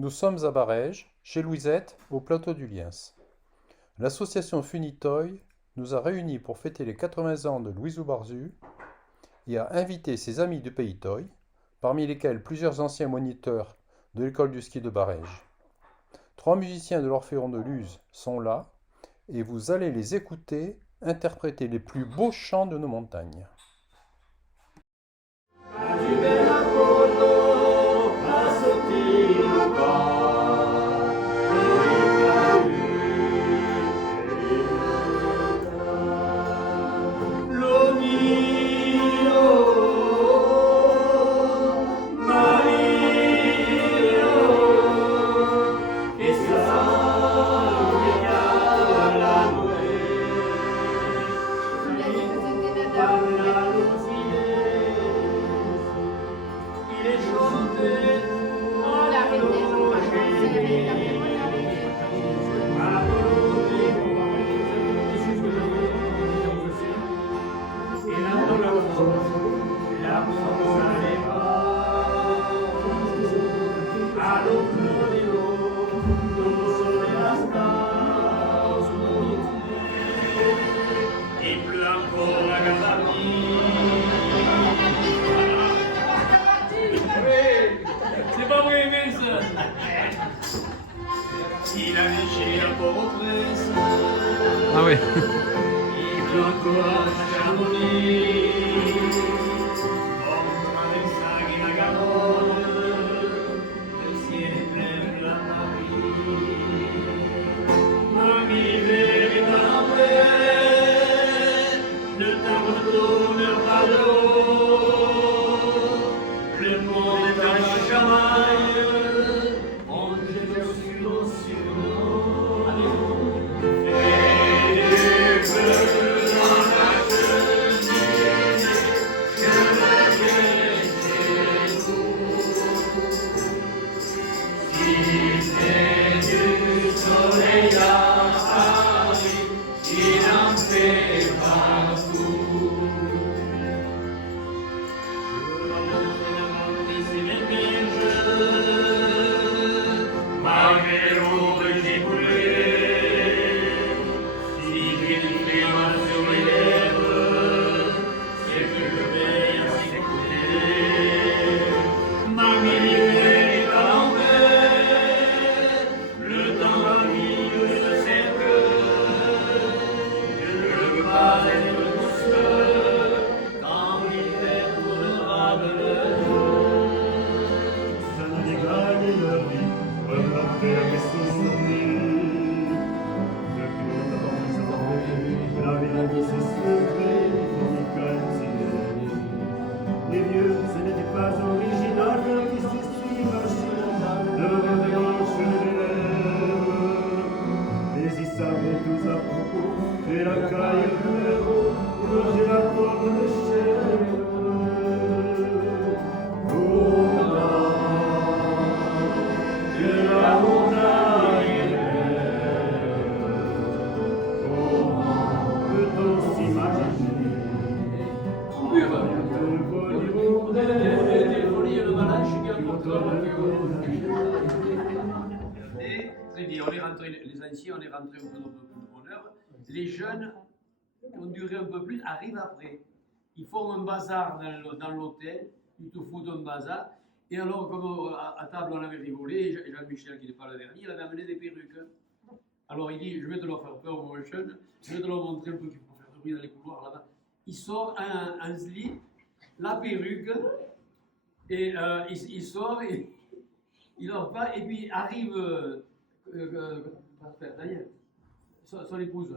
Nous sommes à Barèges, chez Louisette, au plateau du Liens. L'association Funitoy nous a réunis pour fêter les 80 ans de Louisou Barzu et a invité ses amis du pays Toy, parmi lesquels plusieurs anciens moniteurs de l'école du ski de Barèges. 3 musiciens de l'Orphéon de Luz sont là et vous allez les écouter interpréter les plus beaux chants de nos montagnes. C'est pas vrai, mais ça. Il a léché un Port-au-Prince. Ah oui. Il pleut encore à Chamonix. Entre avec Sague et la Garonne, le ciel est plein de la Paris. Mon hiver est à l'envers, le temps retourne par le haut. Le monde est à la chamaille, on jette sur l'eau, sur l'eau. Et du feu dans la cheminée, je reviens chez vous. Si c'est du soleil à Paris, il en fait partout. Malgré l'eau que j'ai coulée, si j'ai du fléau sur les lèvres, c'est que je vais à s'écouter. Ma militaire est à l'envers, le temps va vivre ce cercle. Je ne veux pas être douceur quand l'hiver tournera de l'heure. Ça ne gagne leur vie, remonter la question sourire. Depuis longtemps, ils ont la vie s'est sauvée, il faut y continuer. Les vieux, ce n'était pas original, quand ils s'essuient le revanche des lèvres. Mais ils savaient tous à propos, et la caille de l'héros, loger la porte de chèvre. Que la montagne est belle, comment peut-on s'imaginer Très bien, on est rentré, les anciens, on est rentré un peu dans de bonheur. Les jeunes, qui ont duré un peu plus, arrivent après. Ils font un bazar dans l'hôtel, ils te foutent un bazar. Et alors, comme à table on avait rigolé, et Jean-Michel, qui n'est pas le dernier, il avait amené des perruques. Alors il dit, je vais te leur faire peur, mon jeune, je vais te leur montrer un peu qu'il faut faire du bruit dans les couloirs là-bas. Il sort un slip, la perruque, et il sort, et il leur pas, et puis arrive Daniel, son épouse,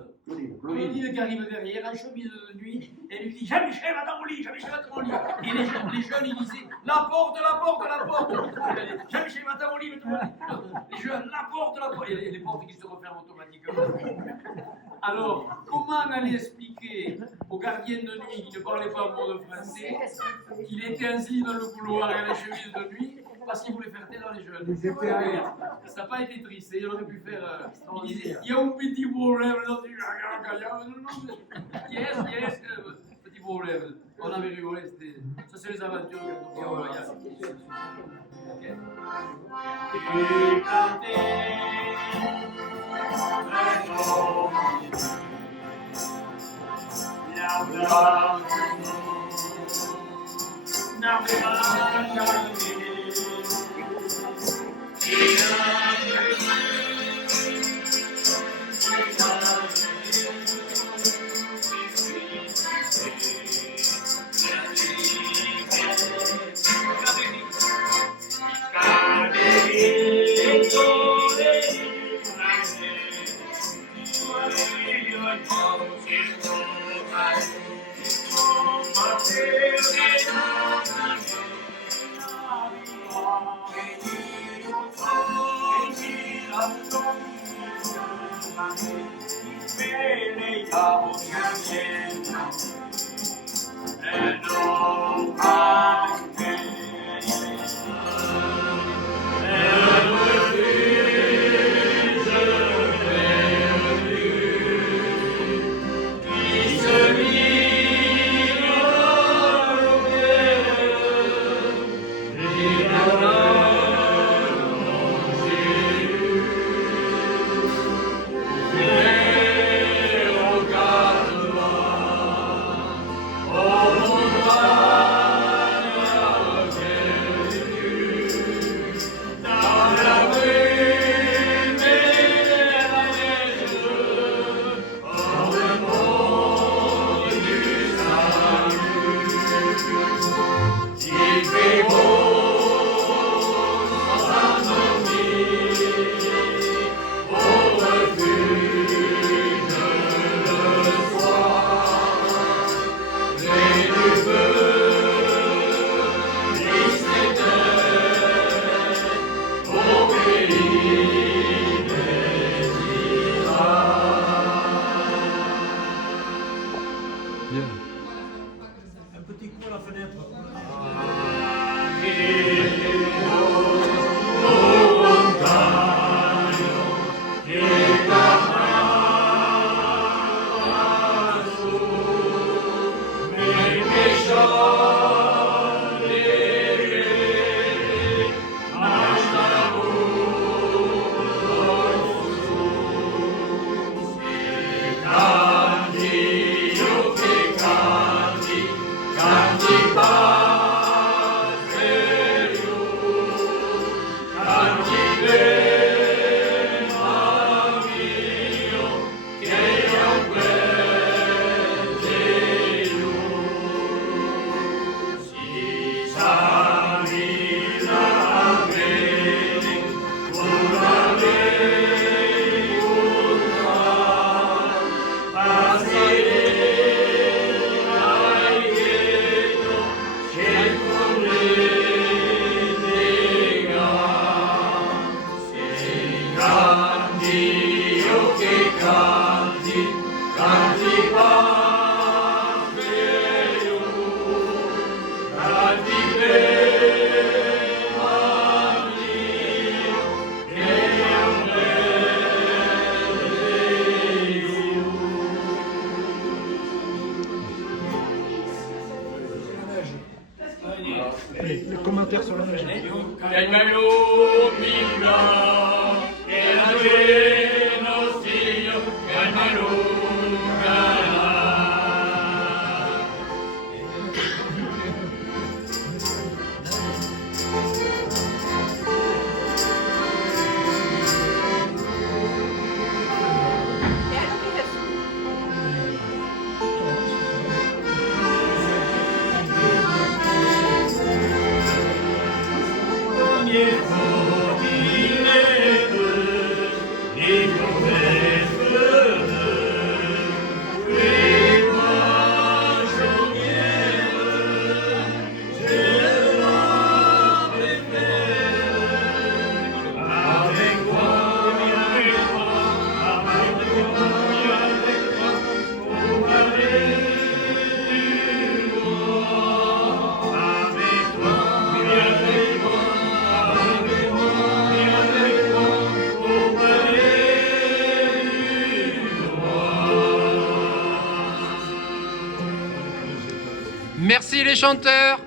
Claudine qui arrive derrière, en chemise de nuit, et elle lui dit Jean-Michel, va dans mon lit, Jean-Michel, va dans mon lit. Et les jeunes, ils disaient la porte, la porte, la porte. Jean-Michel, va dans mon lit, va dans mon lit. Les jeunes, la porte, la porte. Et les portes qui se referment automatiquement. Alors, comment aller expliquer aux gardiens de nuit qui ne parlaient pas un mot de français qu'il était ainsi dans le couloir et à la chemise de nuit parce qu'il voulait faire taire les jeunes? Ça n'a pas été triste, il aurait pu faire. Il disait il y a un petit problème dans une. Non, yes, petit problème. On avait rigolé, c'était. Ça, c'est les aventures quand on vient en voyage. Ok. Et planter Un petit coup à la fenêtre. Allez, le commentaire sur la neige. Avec toi, Merci les chanteurs,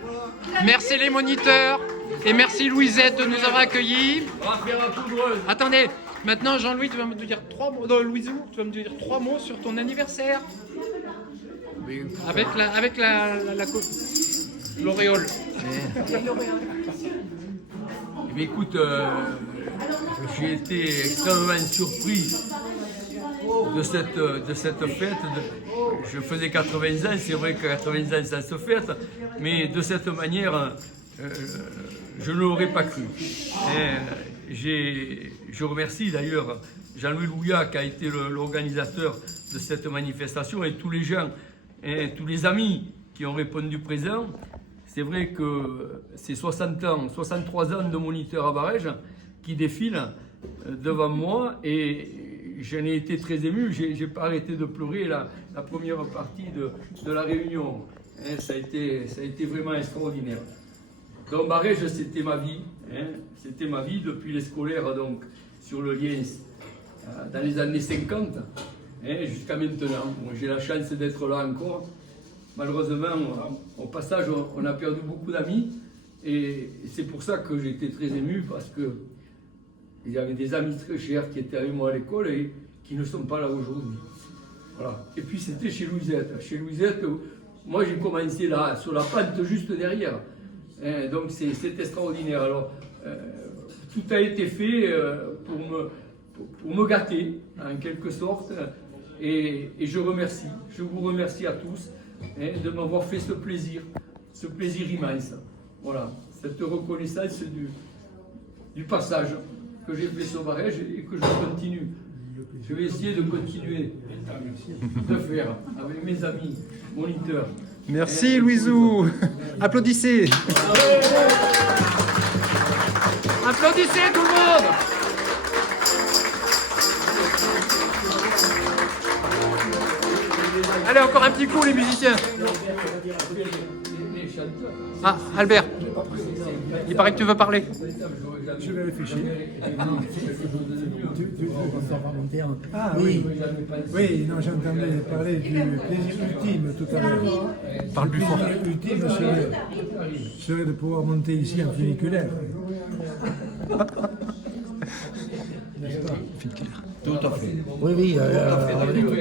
merci les moniteurs et merci Louisette de nous avoir accueillis. On va faire un coup de rose. Attendez, maintenant Jean-Louis, tu vas me dire 3 mots, Louisou, tu vas me dire 3 mots sur ton anniversaire. Avec l'auréole. Mais écoute, j'ai été extrêmement surpris de cette fête. Je faisais 80 ans, c'est vrai que 80 ans ça se fête, mais de cette manière, je ne l'aurais pas cru. Je remercie d'ailleurs Jean-Louis Louillat qui a été l'organisateur de cette manifestation et tous les gens, et tous les amis qui ont répondu présent. C'est vrai que c'est 63 ans de moniteur à Barège qui défilent devant moi et j'en ai été très ému. J'ai pas arrêté de pleurer la première partie de la réunion. Ça a été vraiment extraordinaire. Donc Barège, c'était ma vie. C'était ma vie depuis les scolaires donc, sur le Liens dans les années 50 jusqu'à maintenant. Bon, j'ai la chance d'être là encore. Malheureusement, au passage, on a perdu beaucoup d'amis et c'est pour ça que j'étais très ému parce que il y avait des amis très chers qui étaient avec moi à l'école et qui ne sont pas là aujourd'hui. Voilà. Et puis c'était chez Louisette. Chez Louisette, moi j'ai commencé là, sur la pente juste derrière. Donc c'est extraordinaire. Alors, tout a été fait pour me gâter, en quelque sorte. Et je vous remercie à tous de m'avoir fait ce plaisir immense. Voilà, cette reconnaissance du passage que j'ai fait sur Barège et que je continue. Je vais essayer de continuer de faire avec mes amis moniteurs. Merci Louisou. Applaudissez. Applaudissez tout le monde. Allez, encore un petit coup les musiciens. Ah, Albert, il paraît que tu veux parler. Je vais réfléchir. Ah oui, oui, non, j'entendais parler du plaisir ultime tout à l'heure. Parle plus fort. Le plaisir ultime serait de pouvoir monter ici en funiculaire. Tout à fait. Oui, oui,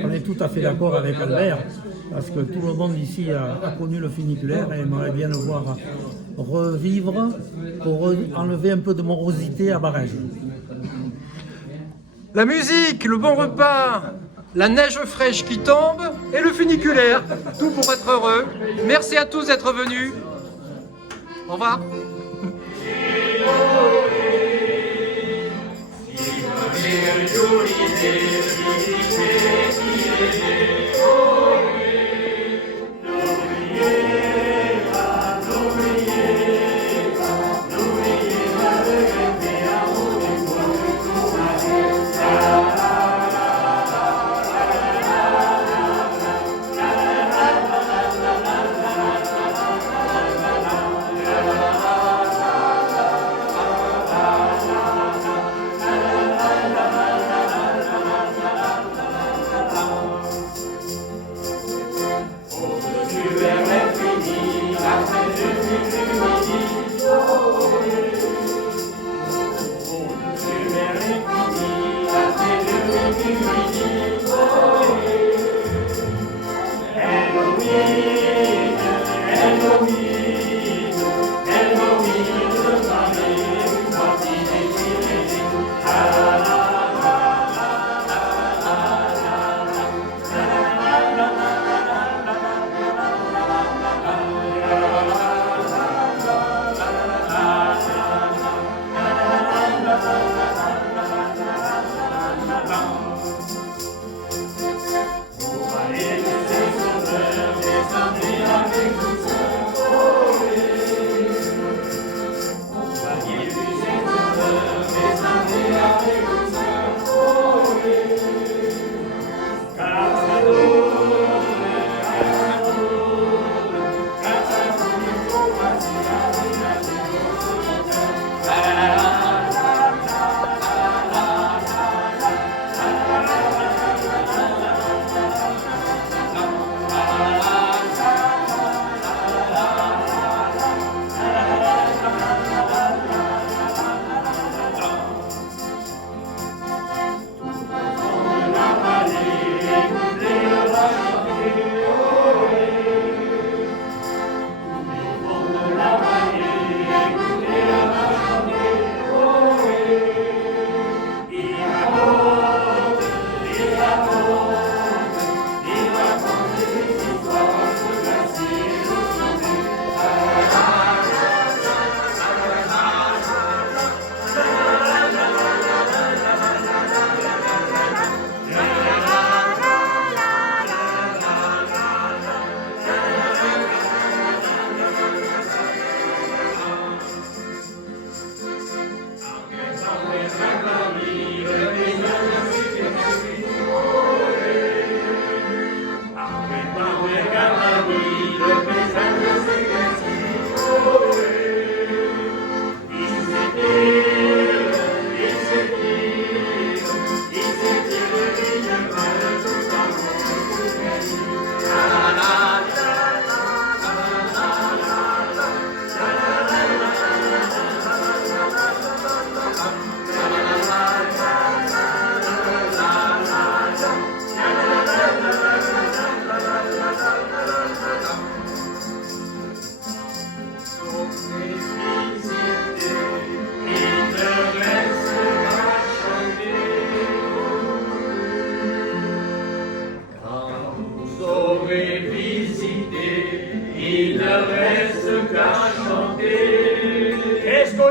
on est tout à fait d'accord avec Albert, parce que tout le monde ici a connu le funiculaire et aimerait bien le voir revivre pour enlever un peu de morosité à Barège. La musique, le bon repas, la neige fraîche qui tombe et le funiculaire. Tout pour être heureux. Merci à tous d'être venus. Au revoir.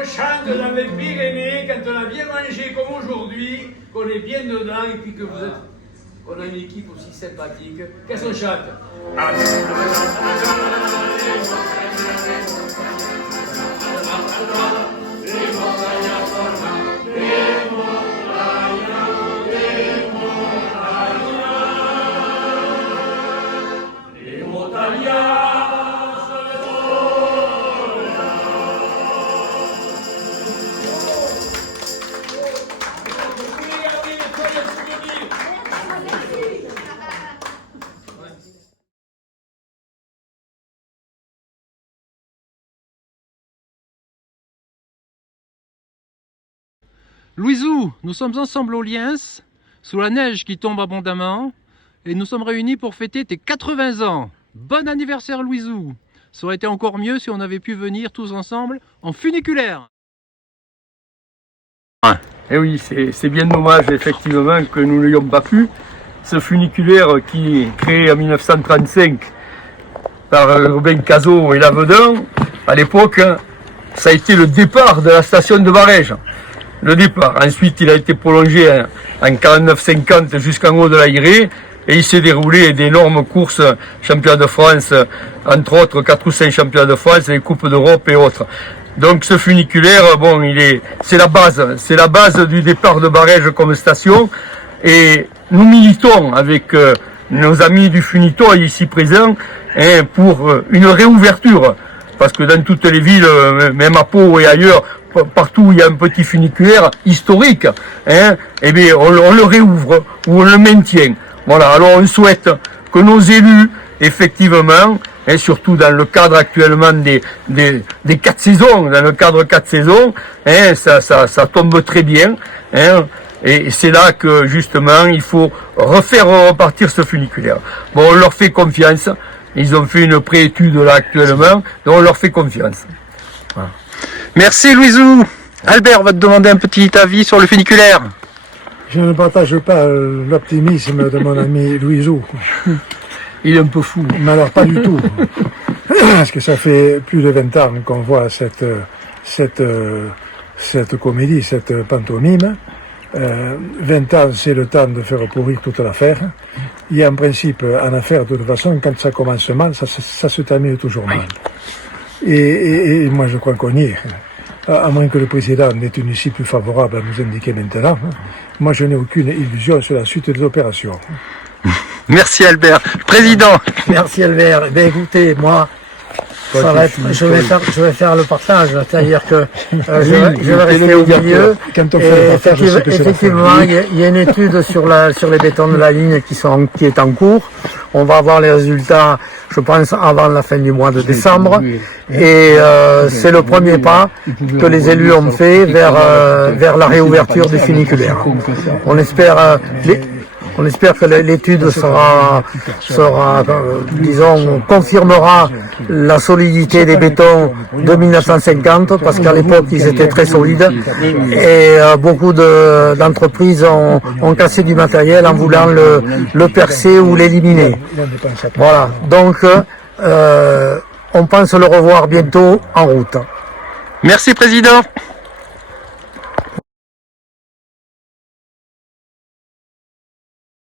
chante dans les Pyrénées quand on a bien mangé comme aujourd'hui, qu'on est bien dedans et puis que vous êtes, qu'on a une équipe aussi sympathique. Qu'est-ce qu'on chante? Louisou, nous sommes ensemble au Liens, sous la neige qui tombe abondamment, et nous sommes réunis pour fêter tes 80 ans. Bon anniversaire Louisou. Ça aurait été encore mieux si on avait pu venir tous ensemble en funiculaire. Et oui, c'est bien dommage effectivement que nous n'ayons pas pu. Ce funiculaire qui est créé en 1935 par Robin Cazot et Lavedin, à l'époque, ça a été le départ de la station de Barèges. Le départ. Ensuite, il a été prolongé en 49-50 jusqu'en haut de l'Aïré et il s'est déroulé d'énormes courses, championnats de France, entre autres 4 ou 5 championnats de France, les Coupes d'Europe et autres. Donc ce funiculaire, bon, c'est la base du départ de Barèges comme station et nous militons avec nos amis du Funitoy ici présents pour une réouverture. Parce que dans toutes les villes, même à Pau et ailleurs, partout où il y a un petit funiculaire historique, eh bien, on le réouvre ou on le maintient. Voilà, alors on souhaite que nos élus, effectivement, et surtout dans le cadre actuellement des 4 saisons, dans le cadre 4 saisons, ça tombe très bien. Et c'est là que justement il faut refaire repartir ce funiculaire. Bon, on leur fait confiance. Ils ont fait une préétude là actuellement, donc on leur fait confiance. Voilà. Merci Louisou. Albert va te demander un petit avis sur le funiculaire. Je ne partage pas l'optimisme de mon ami Louisou. Il est un peu fou. Mais alors pas du tout. Parce que ça fait plus de 20 ans qu'on voit cette comédie, cette pantomime. 20 ans, c'est le temps de faire pourrir toute l'affaire. Il y a un principe en affaire, de toute façon, quand ça commence mal, ça se termine toujours mal. Et moi, je crois qu'on y est. À moins que le président n'ait une issue plus favorable à nous indiquer maintenant. Moi, je n'ai aucune illusion sur la suite des opérations. Merci Albert. Président. Merci Albert. Ben écoutez, moi, ça va être, je vais faire le partage, c'est-à-dire que je vais rester au milieu. Quand on fait le partage, je sais que c'est effectivement, il y a une étude sur les bétons de la ligne qui est en cours. On va avoir les résultats, je pense, avant la fin du mois de décembre. Et c'est le premier pas que les élus ont fait vers la réouverture du funiculaire. On espère que l'étude disons, confirmera la solidité des bétons de 1950, parce qu'à l'époque, ils étaient très solides. Et beaucoup d'entreprises ont cassé du matériel en voulant le percer ou l'éliminer. Voilà. Donc, on pense le revoir bientôt en route. Merci Président.